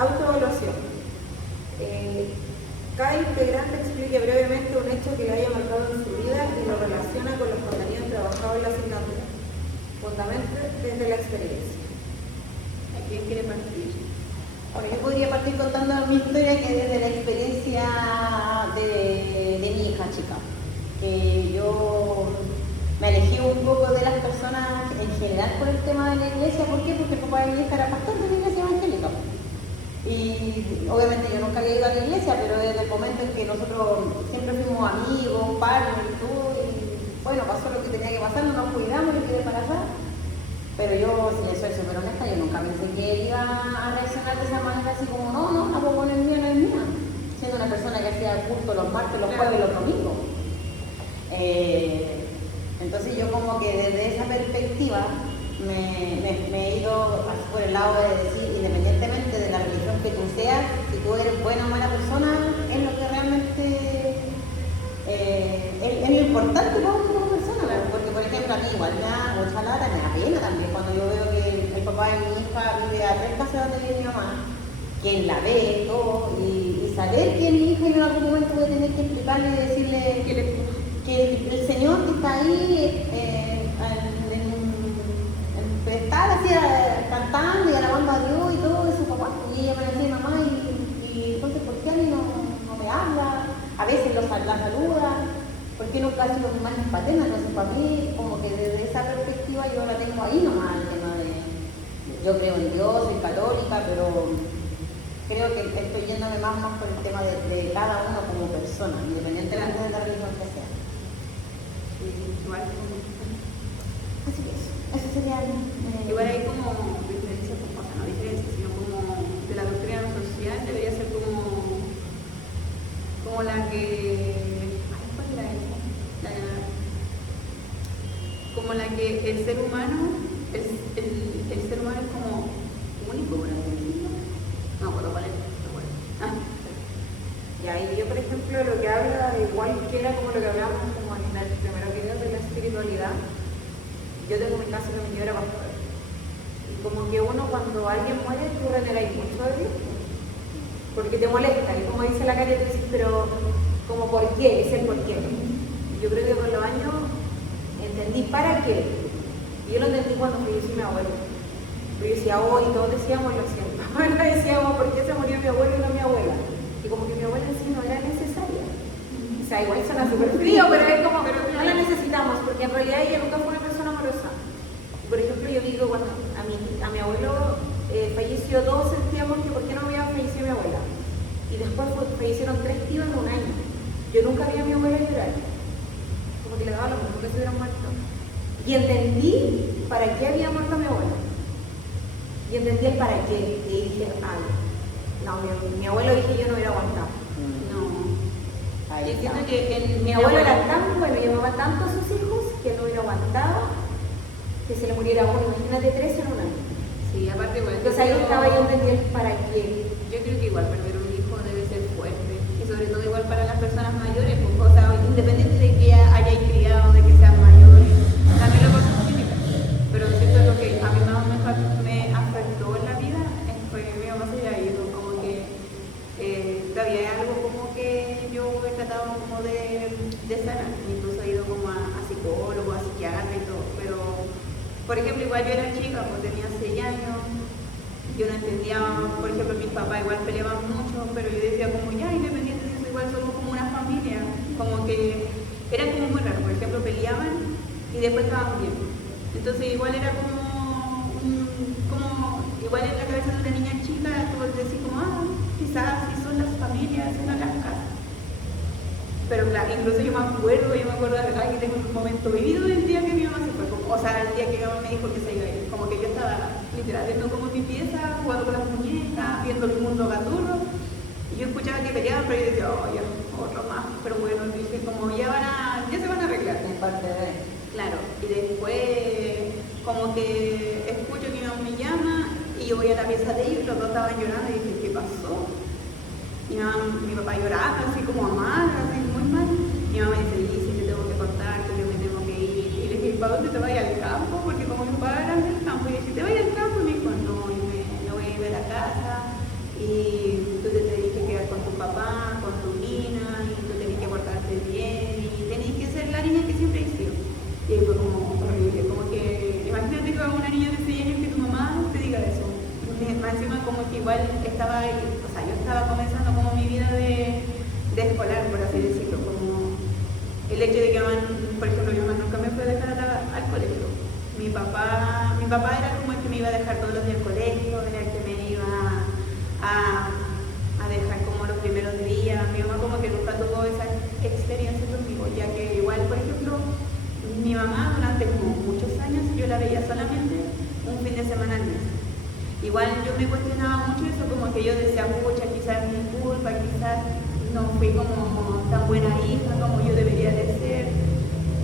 Autoevaluación. Cada integrante explique brevemente un hecho que le haya marcado en su vida y lo relaciona con los contenidos trabajados en la asignatura. Fundamente desde la experiencia. ¿A quién quiere partir? Bueno, yo podría partir contando mi historia, que desde la experiencia de mi hija chica. Que yo me alejé un poco de las personas en general por el tema de la iglesia. ¿Por qué? Porque el papá de mi hija era pastor de la iglesia evangélica. Y obviamente yo nunca había ido a la iglesia, pero desde el momento en que nosotros siempre fuimos amigos, partners y todo, y bueno, pasó lo que tenía que pasar, no nos cuidamos y quedé embarazada. Pero yo, si les soy súper honesta, yo nunca pensé que iba a reaccionar de esa manera, así como, no, la puedo poner mía, no es mía. Siendo una persona que hacía culto los martes, los jueves y los domingos. Entonces yo como que desde esa perspectiva me he ido así por el lado de decir, independientemente de la religión que tú seas, si tú eres buena o mala persona, es lo que realmente es lo importante para una persona. Porque por ejemplo a mí igual me da mucha lata, me da pena también cuando yo veo que el papá de mi hija vive a 3 casas donde vive mi mamá, quien la ve todo, y saber que mi hija en algún momento voy a tener que explicarle y decirle que el Señor que está ahí estar así cantando y alabando a Dios y todo, de su papá, y ella me decía, mamá, y entonces ¿por qué a mí no me habla? A veces la saluda, ¿por qué nunca hace los imágenes paternas? Entonces para mí, como que desde esa perspectiva yo la tengo ahí nomás, el tema de, yo creo en Dios, soy católica, pero creo que estoy yéndome más por el tema de cada uno como persona, independientemente de la religión que sea. Así que eso sería... Igual hay como diferencias, o sea, no diferencias, sino como de la doctrina social debería ser como la que... ¿Cuál era esa? Como la que el ser humano es como único, por así decirlo. No me acuerdo cuál es. Ya, y yo por ejemplo lo que habla igual que era como lo que hablábamos como en el primer video de la espiritualidad. Yo tengo mi caso que mi tío era pastor. Y como que uno cuando alguien muere, tú renegáis mucho de Dios. Porque te molesta. Y como dice la calle, tú dices, pero como por qué, es el por qué. Yo creo que con los años entendí para qué. Y yo lo entendí cuando falleció mi abuelo. Pero yo decía, y todos decíamos lo siempre. Ahora decíamos, ¿por qué se murió mi abuelo y no mi abuela? Y como que mi abuela en sí no era necesaria. O sea, igual suena súper frío, pero es como, pero no la necesitamos, porque en realidad ella nunca fue una persona amorosa. Por ejemplo, yo digo, cuando a mi abuelo falleció, todos sentíamos que por qué no había fallecido mi abuela. Y después fallecieron 3 tíos en un año. Yo nunca vi a mi abuela llorar. Como que le daba lo mismo que se hubieran muerto. Y entendí para qué había muerto mi abuela. Y entendí el para qué. Y dije, no, mi abuelo dije yo no hubiera aguantado. No. Yo siento que mi abuelo era tan bueno y amaba tanto a sus hijos que no hubiera aguantado que se le muriera uno. Imagínate 3 en un año. Sí, aparte, bueno. Entonces ahí estaba yo entendí el para qué. Yo creo que igual perder un hijo debe ser fuerte. Y sobre todo igual para las personas mayores, pues, o sea, independiente de que hayáis criado, de que sean mayores, también lo pasa significa. Pero siento lo que a mí más me afectó en la vida fue que mi mamá se haya ido, como que todavía hay algo como que yo he tratado como de sanar, incluso he ido como a psicólogo, a psiquiatra y todo, pero por ejemplo igual yo era chica, pues tenía 6 años, yo no entendía, por ejemplo mis papás igual peleaban mucho, pero yo decía como ya independiente de eso igual somos como una familia, como que era como muy raro, por ejemplo peleaban y después estaban bien, entonces igual era como igual en la cabeza de una niña chica, tú decís como, quizás si son las familias, si no las casas. Pero claro, incluso yo me acuerdo que tengo un momento vivido del día que mi mamá se fue, o sea, el día que mi mamá me dijo que se iba a ir, como que yo estaba literal viendo como mi pieza, jugando con las muñecas, viendo el mundo gaturro, y yo escuchaba que peleaban, pero yo decía, ya, otro más, pero bueno, dije como ya se van a arreglar. Es parte de... Claro, y después como que escucho que mi mamá me llama y yo voy a la pieza de ellos y los dos estaban llorando y dije, ¿qué pasó? Mi papá lloraba así como amarga, así muy mal. Mi mamá me dice, te tengo que contar que yo me tengo que ir. Y le dije, ¿para dónde te vas al campo? Porque como mi papá era del campo, y le dije, ¿te vas al campo? Y me dijo, no, me voy a ir a la casa y más encima como que igual estaba, o sea, yo estaba comenzando como mi vida de escolar, por así decirlo, como el hecho de que por ejemplo, mi mamá nunca me fue a dejar al colegio. Mi papá era como el que me iba a dejar todos los días al colegio, era el que me iba a dejar como los primeros días. Mi mamá como que nunca tuvo esa experiencia conmigo, ya que igual, por ejemplo, mi mamá durante como muchos años yo la veía solamente un fin de semana al mes. Igual yo me cuestionaba mucho eso, como que yo decía, pucha, quizás es mi culpa, quizás no fui como tan buena hija como yo debería de ser.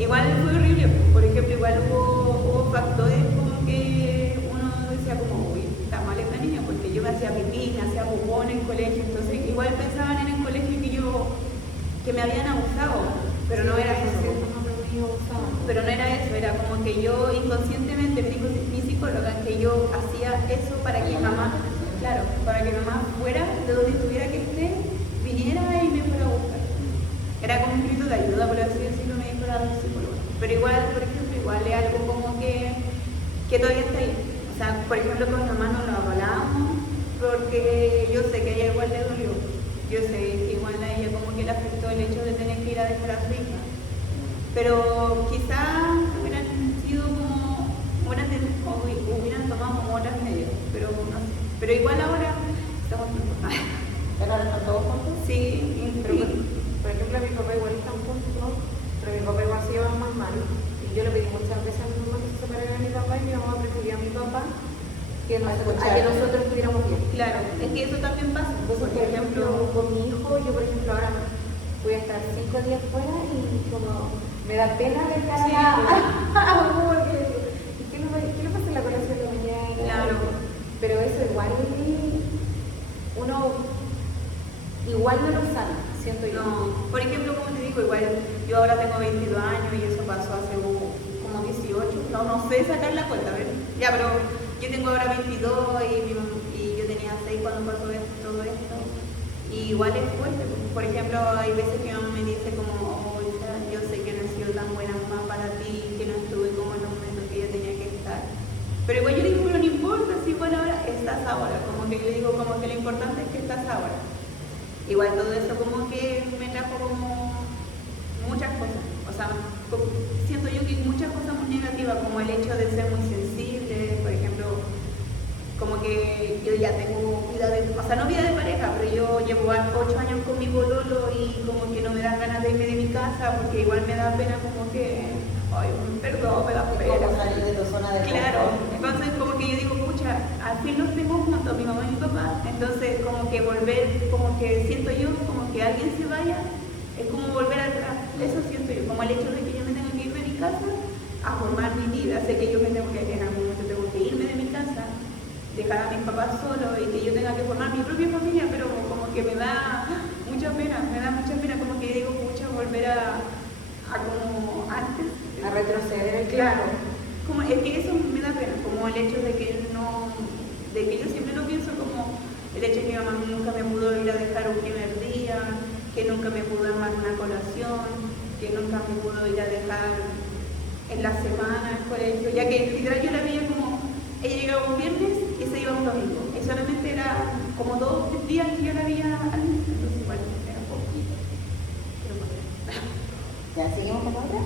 Igual fue horrible, por ejemplo, igual hubo factores como que uno decía como, uy, está mal esta niña, porque yo me hacía pipí, me hacía popó en el colegio, entonces igual pensaban en el colegio que me habían abusado, pero no era eso. Pero no era eso, era como que yo inconscientemente, me dijo mi psicóloga, que yo hacía eso para que mamá, claro, para que mamá fuera de donde tuviera que esté, viniera y me fuera a buscar. Era como un grito de ayuda, por así decirlo, me dijo la psicóloga. Pero igual, por ejemplo, igual es algo como que todavía está ahí. O sea, por ejemplo, con mi mamá no lo hablábamos, porque yo sé que a ella igual le dolió. Yo sé que igual a ella como que le afectó el hecho de tener que ir a dejar a su hija. Pero quizás hubieran sido como, hubieran tomado como otras medidas, pero no sé. Pero igual ahora estamos juntos. ¿Pero ahora están todos juntos? Sí, Pero, por ejemplo, mi papá igual están juntos, ¿no? Pero mi papá igual se lleva más mal. Y yo le pedí muchas veces a mi mamá que se separara de mi papá y mi mamá prefería a mi papá que nosotros estuviéramos bien. claro, es que eso también pasa. Entonces, por ejemplo, con mi hijo, yo por ejemplo ahora voy a estar 5 días fuera y como me da pena dejar Sí, a Hugo porque ¿qué le pasa en la colación de mañana? Claro. Pero eso igual uno igual no lo sabe, siento yo. No, por ejemplo, como te digo, igual yo ahora tengo 22 años y eso pasó hace como 18, no sé sacar la cuenta, a ver. Ya, pero yo tengo ahora 22 y yo tenía 6 cuando pasó todo esto. Y igual es fuerte, por ejemplo, hay veces que mi mamá me dice como, oh, yo sé que no he sido tan buena mamá para ti, que no estuve como en los momentos que yo tenía que estar. Pero igual yo le digo, pero no importa, si bueno, ahora estás ahora, como que yo le digo como que lo importante es que estás ahora. Igual todo eso como que me trajo como muchas cosas, o sea, siento yo que muchas cosas muy negativas, como el hecho de ser muy sensible, por ejemplo, como que yo ya tengo vida o sea, no vida de pareja, pero yo llevo 8 años con mi pololo y como que no me dan ganas de irme de mi casa, porque igual me da pena como que, ay, perdón, me da pena. Como salir de tu zona de confort. Claro, entonces como que yo digo, pucha, al fin los tengo juntos, mi mamá y mi papá, entonces como que volver, como que siento yo, como que alguien se vaya, es como volver atrás, eso siento yo, como el hecho de que yo me tenga que ir de mi casa a formar mi vida, sé que yo me tengo que, en algún momento tengo que irme de mi casa, dejar a mis papás solos y que yo tenga que formar mi propia familia, pero como que me da mucha pena, como que digo, pucha, volver a como antes. A retroceder, claro. Como, es que eso me da pena, como el hecho de que yo siempre lo pienso como el hecho de que mi mamá nunca me pudo ir a dejar un primer día, que nunca me pudo armar una colación, que nunca me pudo ir a dejar en la semana al colegio, ya que literal yo la veía como, ella llegaba un viernes y se iba un domingo, y solamente era como 2 días que yo la veía al mes, entonces igual era poquito, pero bueno. ¿Ya seguimos con otra?